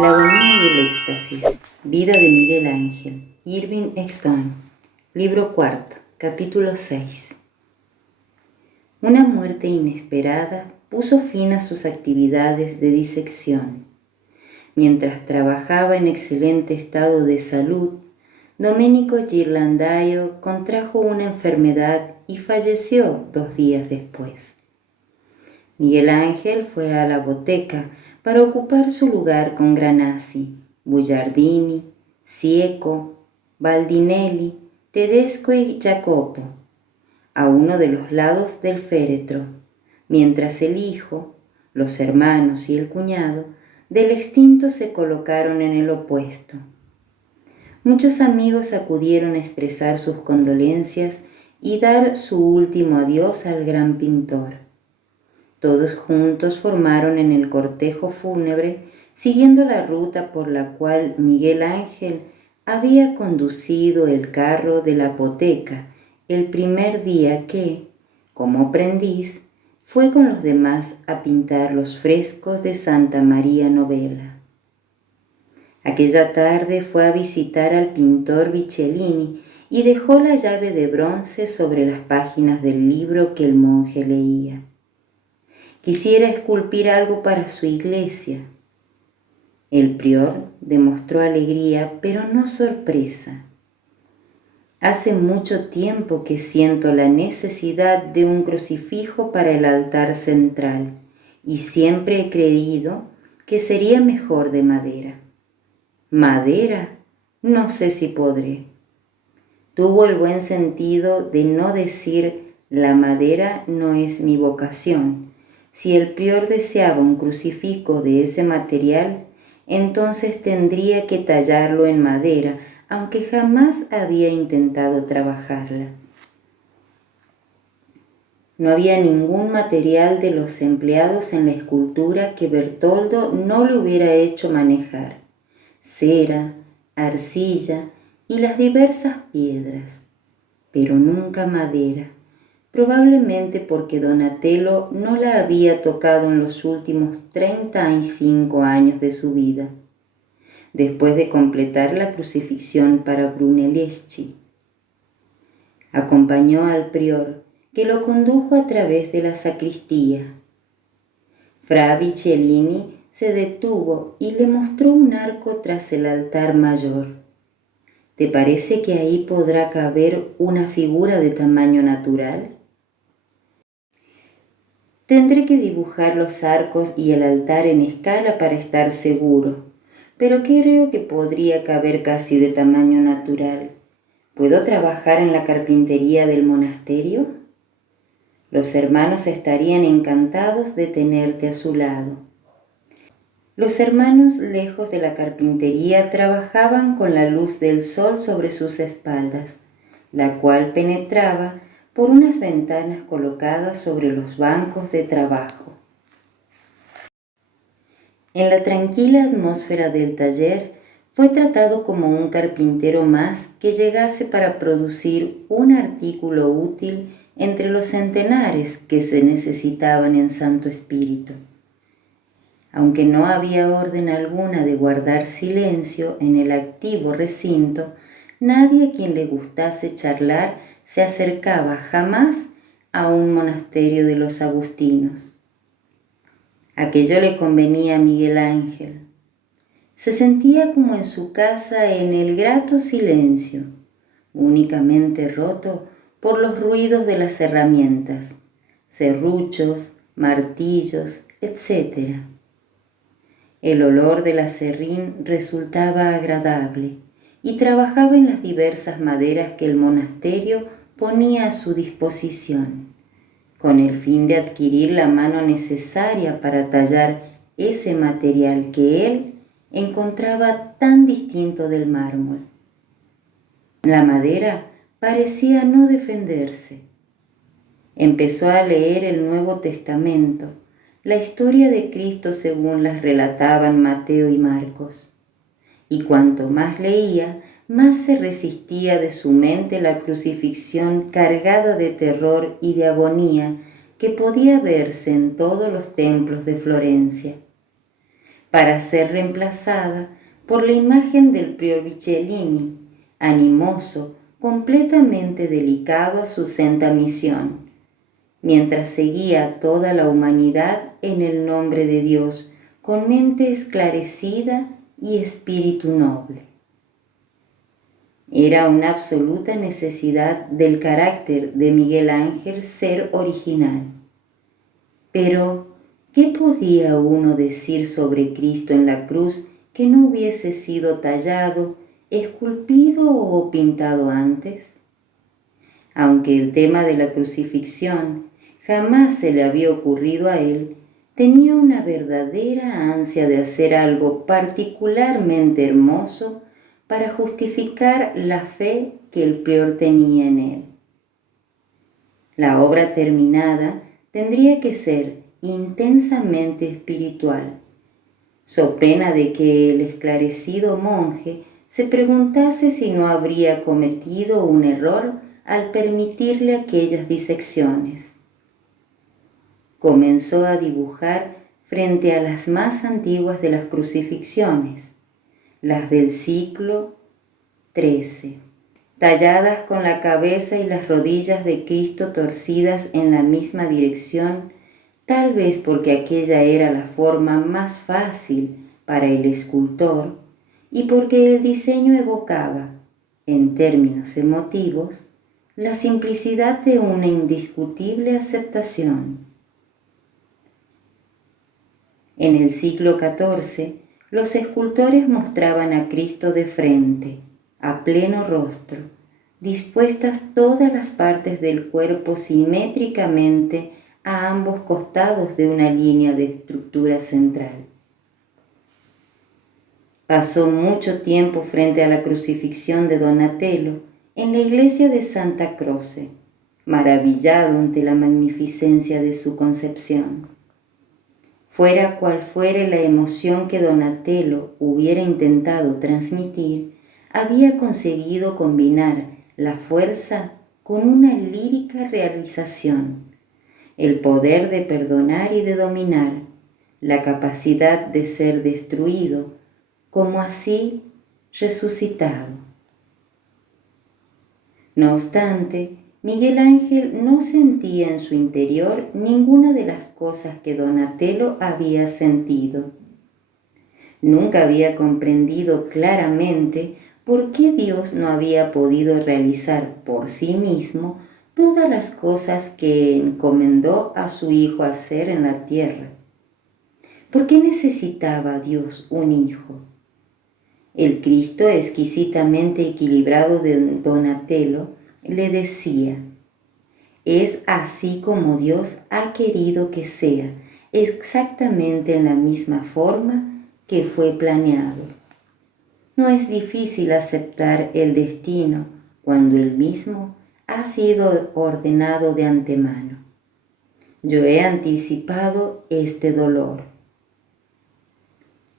La agonía y el éxtasis. Vida de Miguel Ángel. Irving Stone. Libro cuarto. Capítulo 6. Una muerte inesperada puso fin a sus actividades de disección. Mientras trabajaba en excelente estado de salud, Domenico Ghirlandaio contrajo una enfermedad y falleció 2 días después. Miguel Ángel fue a la boteca para ocupar su lugar con Granacci, Bugiardini, Cieco, Baldinelli, Tedesco y Jacopo, a uno de los lados del féretro, mientras el hijo, los hermanos y el cuñado del extinto se colocaron en el opuesto. Muchos amigos acudieron a expresar sus condolencias y dar su último adiós al gran pintor. Todos juntos formaron en el cortejo fúnebre, siguiendo la ruta por la cual Miguel Ángel había conducido el carro de la apoteca el primer día que, como aprendiz, fue con los demás a pintar los frescos de Santa María Novella. Aquella tarde fue a visitar al pintor Bicellini y dejó la llave de bronce sobre las páginas del libro que el monje leía. Quisiera esculpir algo para su iglesia. El prior demostró alegría, pero no sorpresa. Hace mucho tiempo que siento la necesidad de un crucifijo para el altar central y siempre he creído que sería mejor de madera. ¿Madera? No sé si podré. Tuvo el buen sentido de no decir la madera no es mi vocación. Si el prior deseaba un crucifijo de ese material, entonces tendría que tallarlo en madera, aunque jamás había intentado trabajarla. No había ningún material de los empleados en la escultura que Bertoldo no le hubiera hecho manejar: cera, arcilla y las diversas piedras, pero nunca madera. Probablemente porque Donatello no la había tocado en los últimos 35 años de su vida, después de completar la crucifixión para Brunelleschi. Acompañó al prior, que lo condujo a través de la sacristía. Fra Bicellini se detuvo y le mostró un arco tras el altar mayor. ¿Te parece que ahí podrá caber una figura de tamaño natural? Tendré que dibujar los arcos y el altar en escala para estar seguro, pero creo que podría caber casi de tamaño natural. ¿Puedo trabajar en la carpintería del monasterio? Los hermanos estarían encantados de tenerte a su lado. Los hermanos, lejos de la carpintería, trabajaban con la luz del sol sobre sus espaldas, la cual penetraba por unas ventanas colocadas sobre los bancos de trabajo. En la tranquila atmósfera del taller, fue tratado como un carpintero más que llegase para producir un artículo útil entre los centenares que se necesitaban en Santo Espíritu. Aunque no había orden alguna de guardar silencio en el activo recinto, nadie a quien le gustase charlar se acercaba jamás a un monasterio de los agustinos. Aquello le convenía a Miguel Ángel. Se sentía como en su casa en el grato silencio, únicamente roto por los ruidos de las herramientas, serruchos, martillos, etc. El olor del aserrín resultaba agradable y trabajaba en las diversas maderas que el monasterio ponía a su disposición, con el fin de adquirir la mano necesaria para tallar ese material que él encontraba tan distinto del mármol. La madera parecía no defenderse. Empezó a leer el Nuevo Testamento, la historia de Cristo según las relataban Mateo y Marcos, y cuanto más leía, más se resistía de su mente la crucifixión cargada de terror y de agonía que podía verse en todos los templos de Florencia. para ser reemplazada por la imagen del prior Bicellini, animoso, completamente dedicado a su santa misión, mientras seguía a toda la humanidad en el nombre de Dios, con mente esclarecida y espíritu noble. Era una absoluta necesidad del carácter de Miguel Ángel ser original. Pero, ¿qué podía uno decir sobre Cristo en la cruz que no hubiese sido tallado, esculpido o pintado antes? Aunque el tema de la crucifixión jamás se le había ocurrido a él, tenía una verdadera ansia de hacer algo particularmente hermoso para justificar la fe que el prior tenía en él. La obra terminada tendría que ser intensamente espiritual, so pena de que el esclarecido monje se preguntase si no habría cometido un error al permitirle aquellas disecciones. Comenzó a dibujar frente a las más antiguas de las crucifixiones, las del siglo XIII, talladas con la cabeza y las rodillas de Cristo torcidas en la misma dirección, tal vez porque aquella era la forma más fácil para el escultor y porque el diseño evocaba, en términos emotivos, la simplicidad de una indiscutible aceptación. En el siglo XIV, los escultores mostraban a Cristo de frente, a pleno rostro, dispuestas todas las partes del cuerpo simétricamente a ambos costados de una línea de estructura central. Pasó mucho tiempo frente a la crucifixión de Donatello en la iglesia de Santa Croce, maravillado ante la magnificencia de su concepción. Fuera cual fuere la emoción que Donatello hubiera intentado transmitir, había conseguido combinar la fuerza con una lírica realización, el poder de perdonar y de dominar, la capacidad de ser destruido, como así resucitado. No obstante, Miguel Ángel no sentía en su interior ninguna de las cosas que Donatello había sentido. Nunca había comprendido claramente por qué Dios no había podido realizar por sí mismo todas las cosas que encomendó a su Hijo hacer en la tierra. ¿Por qué necesitaba Dios un hijo? El Cristo exquisitamente equilibrado de Donatello le decía: es así como Dios ha querido que sea, exactamente en la misma forma que fue planeado. No es difícil aceptar el destino cuando el mismo ha sido ordenado de antemano. Yo he anticipado este dolor.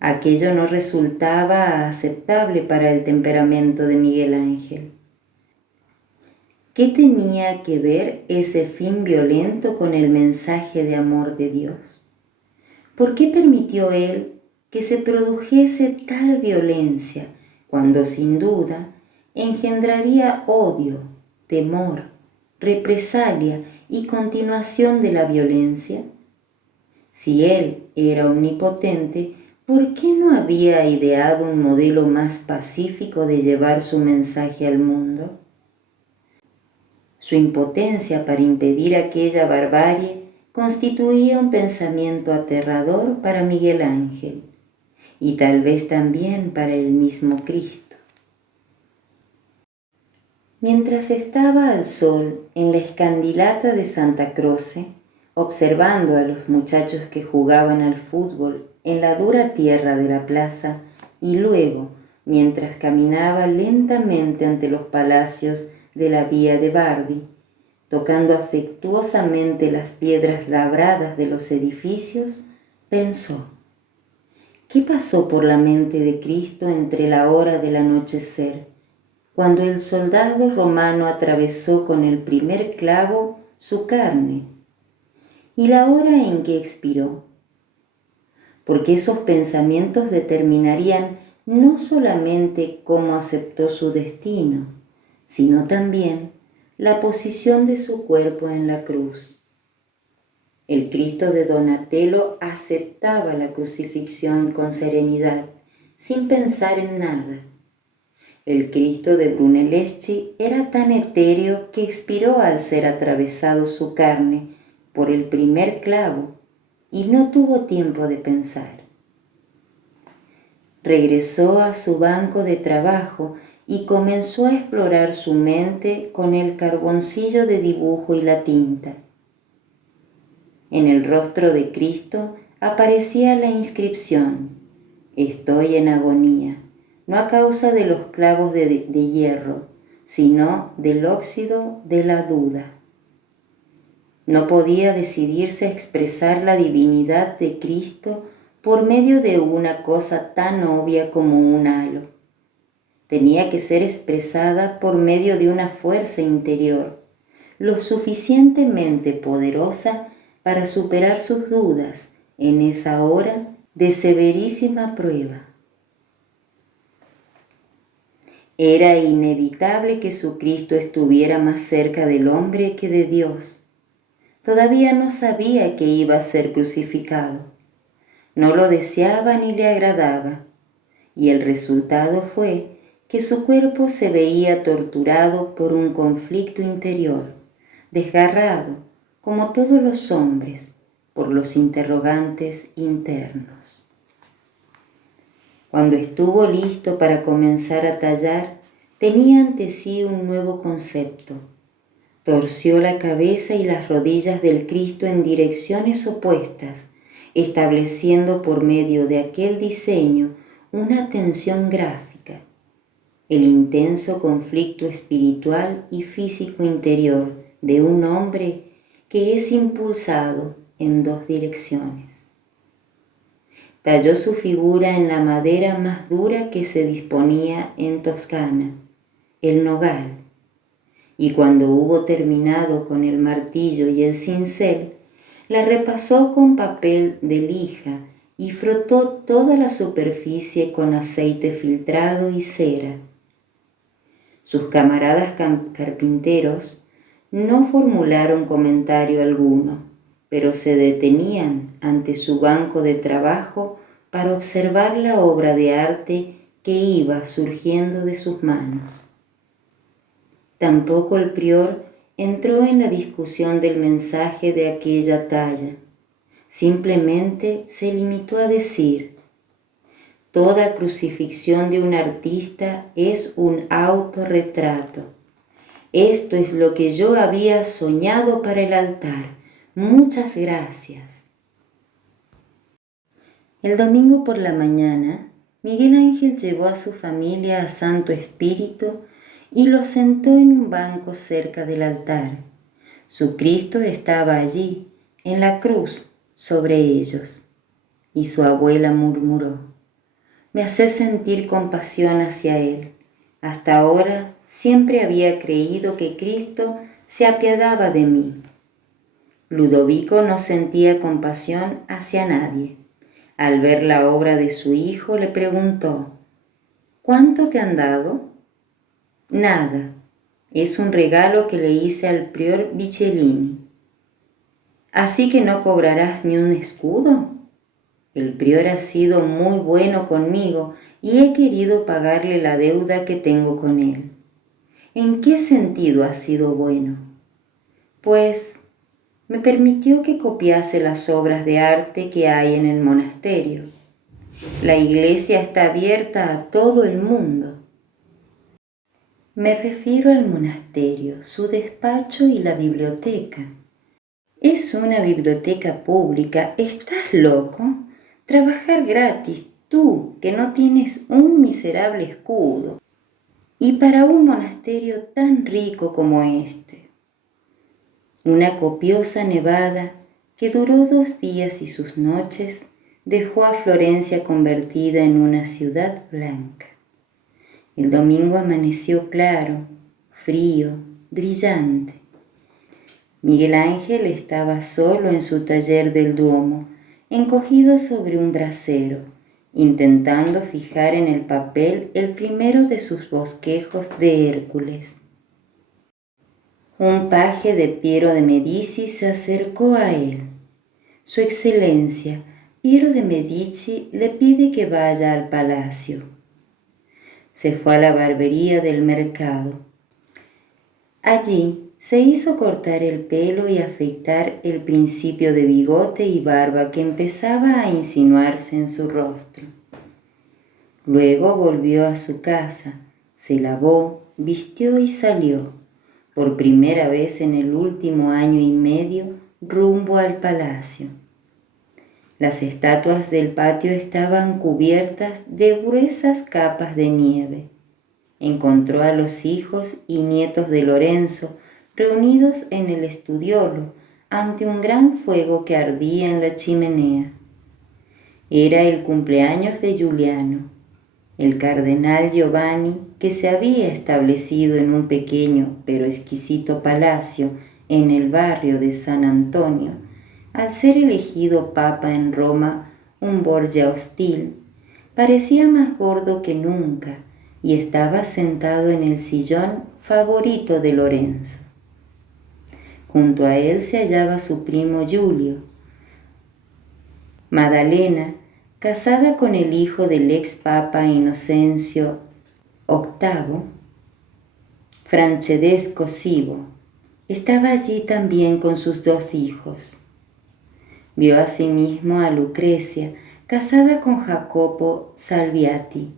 Aquello no resultaba aceptable para el temperamento de Miguel Ángel. ¿Qué tenía que ver ese fin violento con el mensaje de amor de Dios? ¿Por qué permitió él que se produjese tal violencia cuando sin duda engendraría odio, temor, represalia y continuación de la violencia? Si él era omnipotente, ¿por qué no había ideado un modelo más pacífico de llevar su mensaje al mundo? Su impotencia para impedir aquella barbarie constituía un pensamiento aterrador para Miguel Ángel y tal vez también para el mismo Cristo. Mientras estaba al sol en la escandilata de Santa Croce, observando a los muchachos que jugaban al fútbol en la dura tierra de la plaza y luego, mientras caminaba lentamente ante los palacios de la Vía de Bardi, tocando afectuosamente las piedras labradas de los edificios, pensó: ¿qué pasó por la mente de Cristo entre la hora del anochecer, cuando el soldado romano atravesó con el primer clavo su carne, y la hora en que expiró? porque esos pensamientos determinarían no solamente cómo aceptó su destino, sino también la posición de su cuerpo en la cruz. El Cristo de Donatello aceptaba la crucifixión con serenidad, sin pensar en nada. El Cristo de Brunelleschi era tan etéreo que expiró al ser atravesado su carne por el primer clavo y no tuvo tiempo de pensar. Regresó a su banco de trabajo y comenzó a explorar su mente con el carboncillo de dibujo y la tinta. En el rostro de Cristo aparecía la inscripción: «Estoy en agonía, no a causa de los clavos de hierro, sino del óxido de la duda». No podía decidirse a expresar la divinidad de Cristo por medio de una cosa tan obvia como un halo. Tenía que ser expresada por medio de una fuerza interior, lo suficientemente poderosa para superar sus dudas en esa hora de severísima prueba. Era inevitable que su Cristo estuviera más cerca del hombre que de Dios. Todavía no sabía que iba a ser crucificado. No lo deseaba ni le agradaba, y el resultado fue que su cuerpo se veía torturado por un conflicto interior, desgarrado, como todos los hombres, por los interrogantes internos. Cuando estuvo listo para comenzar a tallar, tenía ante sí un nuevo concepto. Torció la cabeza y las rodillas del Cristo en direcciones opuestas, estableciendo por medio de aquel diseño una tensión gráfica, el intenso conflicto espiritual y físico interior de un hombre que es impulsado en dos direcciones. Talló su figura en la madera más dura que se disponía en Toscana, el nogal, y cuando hubo terminado con el martillo y el cincel, la repasó con papel de lija y frotó toda la superficie con aceite filtrado y cera. Sus camaradas carpinteros no formularon comentario alguno, pero se detenían ante su banco de trabajo para observar la obra de arte que iba surgiendo de sus manos. Tampoco el prior entró en la discusión del mensaje de aquella talla. Simplemente se limitó a decir: toda crucifixión de un artista es un autorretrato. Esto es lo que yo había soñado para el altar. Muchas gracias. El domingo por la mañana, Miguel Ángel llevó a su familia a Santo Espíritu y lo sentó en un banco cerca del altar. Su Cristo estaba allí, en la cruz, sobre ellos. Y su abuela murmuró: «Me hace sentir compasión hacia él. Hasta ahora siempre había creído que Cristo se apiadaba de mí». Ludovico no sentía compasión hacia nadie. Al ver la obra de su hijo, le preguntó: «¿Cuánto te han dado?». «Nada. Es un regalo que le hice al prior Bicellini». «¿Así que no cobrarás ni un escudo?». «El prior ha sido muy bueno conmigo y he querido pagarle la deuda que tengo con él». «¿En qué sentido ha sido bueno?». «Pues me permitió que copiase las obras de arte que hay en el monasterio. La iglesia está abierta a todo el mundo». «Me refiero al monasterio, su despacho y la biblioteca». «Es una biblioteca pública. ¿Estás loco? Trabajar gratis, tú que no tienes un miserable escudo. Y para un monasterio tan rico como este». Una copiosa nevada que duró 2 días y sus noches dejó a Florencia convertida en una ciudad blanca. El domingo amaneció claro, frío, brillante. Miguel Ángel estaba solo en su taller del Duomo, encogido sobre un brasero, intentando fijar en el papel el primero de sus bosquejos de Hércules. Un paje de Piero de Medici se acercó a él. Su Excelencia, Piero de Medici le pide que vaya al palacio. Se fue a la barbería del mercado. Allí se hizo cortar el pelo y afeitar el principio de bigote y barba que empezaba a insinuarse en su rostro. Luego volvió a su casa, se lavó, vistió y salió, por primera vez en el último año y medio, rumbo al palacio. Las estatuas del patio estaban cubiertas de gruesas capas de nieve. Encontró a los hijos y nietos de Lorenzo reunidos en el estudiolo ante un gran fuego que ardía en la chimenea. Era el cumpleaños de Giuliano. El cardenal Giovanni, que se había establecido en un pequeño pero exquisito palacio en el barrio de San Antonio, al ser elegido papa en Roma, un Borgia hostil, parecía más gordo que nunca y estaba sentado en el sillón favorito de Lorenzo. Junto a él se hallaba su primo Giulio. Maddalena, casada con el hijo del ex papa Inocencio VIII, Francesco Sibo, estaba allí también con sus 2 hijos. Vio asimismo a Lucrecia, casada con Jacopo Salviati,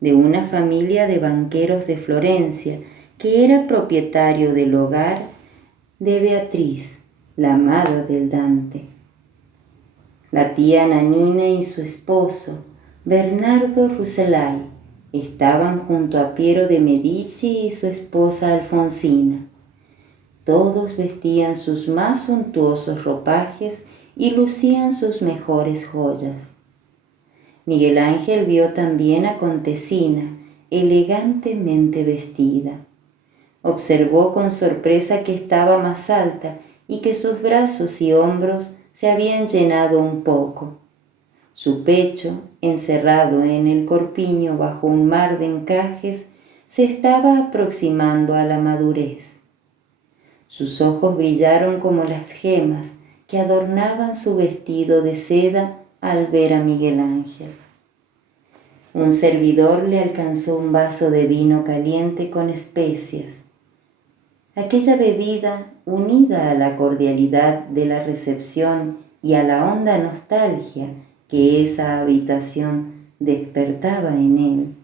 de una familia de banqueros de Florencia, que era propietario del hogar de Beatriz, la amada del Dante. La tía Nanina y su esposo, Bernardo Rucellai, estaban junto a Piero de Medici y su esposa Alfonsina. Todos vestían sus más suntuosos ropajes y lucían sus mejores joyas. Miguel Ángel vio también a Contesina, elegantemente vestida. Observó con sorpresa que estaba más alta y que sus brazos y hombros se habían llenado un poco. Su pecho, encerrado en el corpiño bajo un mar de encajes, se estaba aproximando a la madurez. Sus ojos brillaron como las gemas que adornaban su vestido de seda al ver a Miguel Ángel. Un servidor le alcanzó un vaso de vino caliente con especias. Aquella bebida, unida a la cordialidad de la recepción y a la honda nostalgia que esa habitación despertaba en él,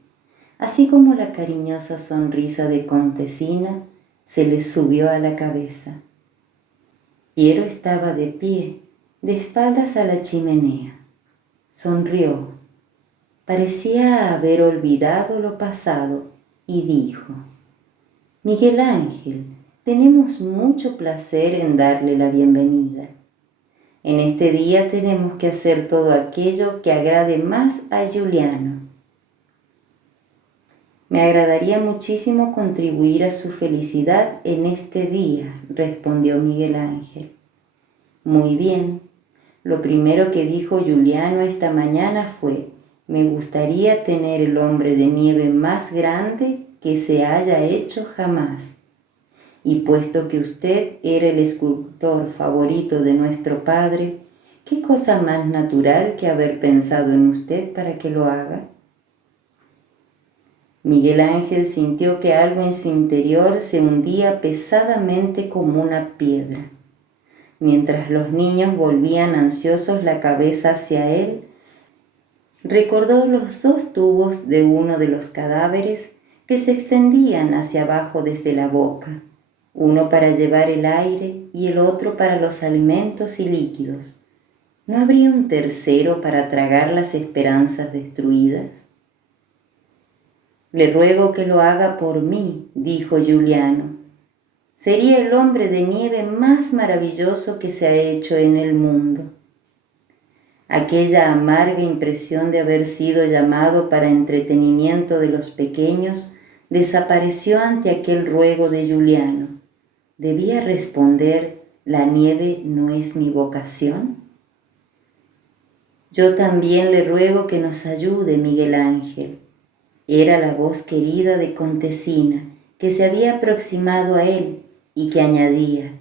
así como la cariñosa sonrisa de Contesina, se le subió a la cabeza. Piero estaba de pie, de espaldas a la chimenea. Sonrió. Parecía haber olvidado lo pasado y dijo: Miguel Ángel, tenemos mucho placer en darle la bienvenida. En este día tenemos que hacer todo aquello que agrade más a Giuliano. Me agradaría muchísimo contribuir a su felicidad en este día, respondió Miguel Ángel. Muy bien. Lo primero que dijo Giuliano esta mañana fue: me gustaría tener el hombre de nieve más grande que se haya hecho jamás. Y puesto que usted era el escultor favorito de nuestro padre, ¿qué cosa más natural que haber pensado en usted para que lo haga? Miguel Ángel sintió que algo en su interior se hundía pesadamente como una piedra. Mientras los niños volvían ansiosos la cabeza hacia él, recordó los 2 tubos de uno de los cadáveres que se extendían hacia abajo desde la boca, uno para llevar el aire y el otro para los alimentos y líquidos. ¿No habría un tercero para tragar las esperanzas destruidas? Le ruego que lo haga por mí, dijo Giuliano. Sería el hombre de nieve más maravilloso que se ha hecho en el mundo. Aquella amarga impresión de haber sido llamado para entretenimiento de los pequeños desapareció ante aquel ruego de Giuliano. ¿Debía responder: la nieve no es mi vocación? Yo también le ruego que nos ayude, Miguel Ángel. Era la voz querida de Contesina, que se había aproximado a él y que añadía: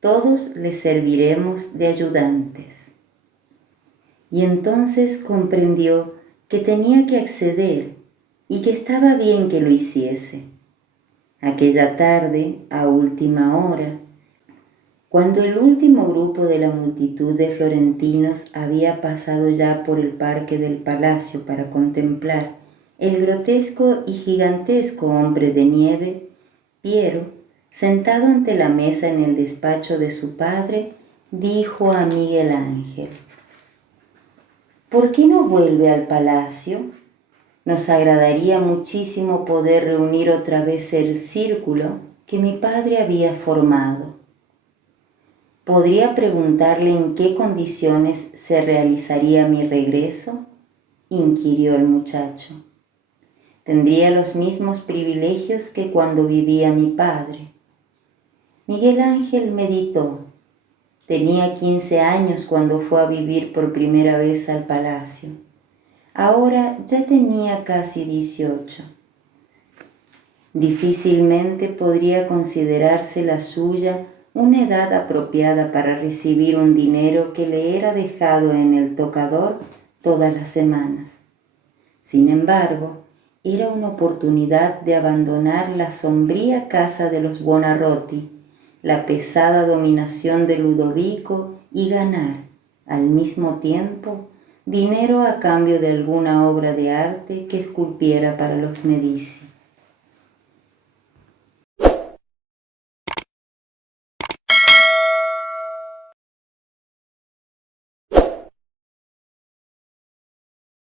todos le serviremos de ayudantes. Y entonces comprendió que tenía que acceder y que estaba bien que lo hiciese. Aquella tarde, a última hora, cuando el último grupo de la multitud de florentinos había pasado ya por el parque del palacio para contemplar el grotesco y gigantesco hombre de nieve, Piero, sentado ante la mesa en el despacho de su padre, dijo a Miguel Ángel: ¿por qué no vuelve al palacio? Nos agradaría muchísimo poder reunir otra vez el círculo que mi padre había formado. ¿Podría preguntarle en qué condiciones se realizaría mi regreso?, inquirió el muchacho. Tendría los mismos privilegios que cuando vivía mi padre. Miguel Ángel meditó. Tenía 15 años cuando fue a vivir por primera vez al palacio. Ahora ya tenía casi 18. Difícilmente podría considerarse la suya una edad apropiada para recibir un dinero que le era dejado en el tocador todas las semanas. Sin embargo, era una oportunidad de abandonar la sombría casa de los Buonarroti, la pesada dominación de Ludovico y ganar, al mismo tiempo, dinero a cambio de alguna obra de arte que esculpiera para los Medici.